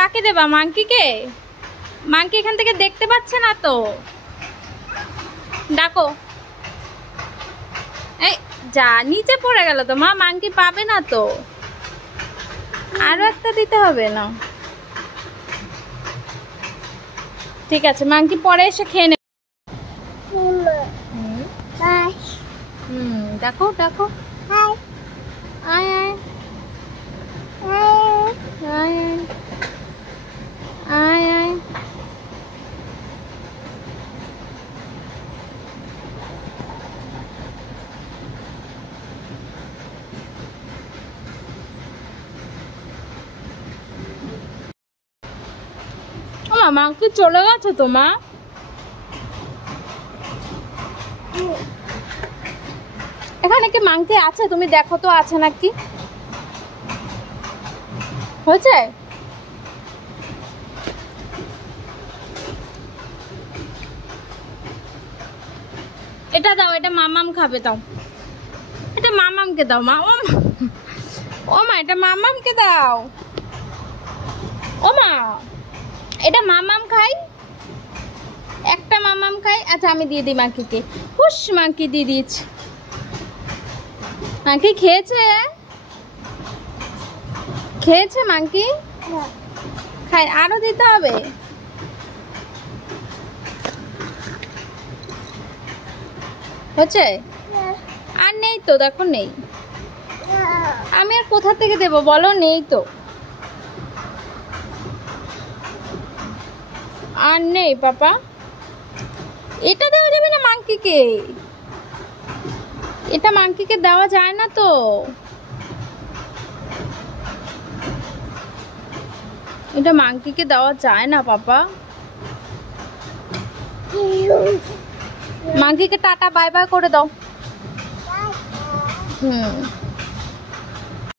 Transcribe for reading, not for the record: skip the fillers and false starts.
কাকে দেবা? মাংকিকে? মাংকি এখান থেকে দেখতে পাচ্ছে না তো, ডাকো। এই যা, নিচে পড়ে গেল তো মা, মাংকি পাবে না তো, আরো একটা দিতে হবে না। ঠিক আছে, মাংকি পরে এসে খেয়ে নেবে। ডাকো ডাকো, আয় আয় আয় আয় আয়। মাংকি চলে গেছে তো মা। এখানে কি মাংকি আছে? তুমি দেখো তো আছে নাকি। হয়েছে? এটা দাও, এটা মামাম খাবে, দাও এটা মামামকে দাও মা। ও মা, এটা মামামকে দাও। ও মা, এটা মামাম খাই, একটা মামাম খাই। আচ্ছা আমি দিয়ে দিই মাংকিকে। হুস, মাংকি দিয়ে দিয়েছি। মাংকি খেয়েছে? খেয়েছে মাংকি? খাই, আরো দিতে হবে। হচ্ছে? আর নেই তো, দেখো নেই। আমি আর কোথা থেকে দেবো বলো, নেই তো, আর নেই পাপা। এটা দেওয়া যাবে না মাংকিকে, এটা মাংকিকে দেওয়া যায় না তো। এটা মাংকিকে দেওয়া যায় না পাপা। মাংকিকে টাটা বাই বাই করে দাও।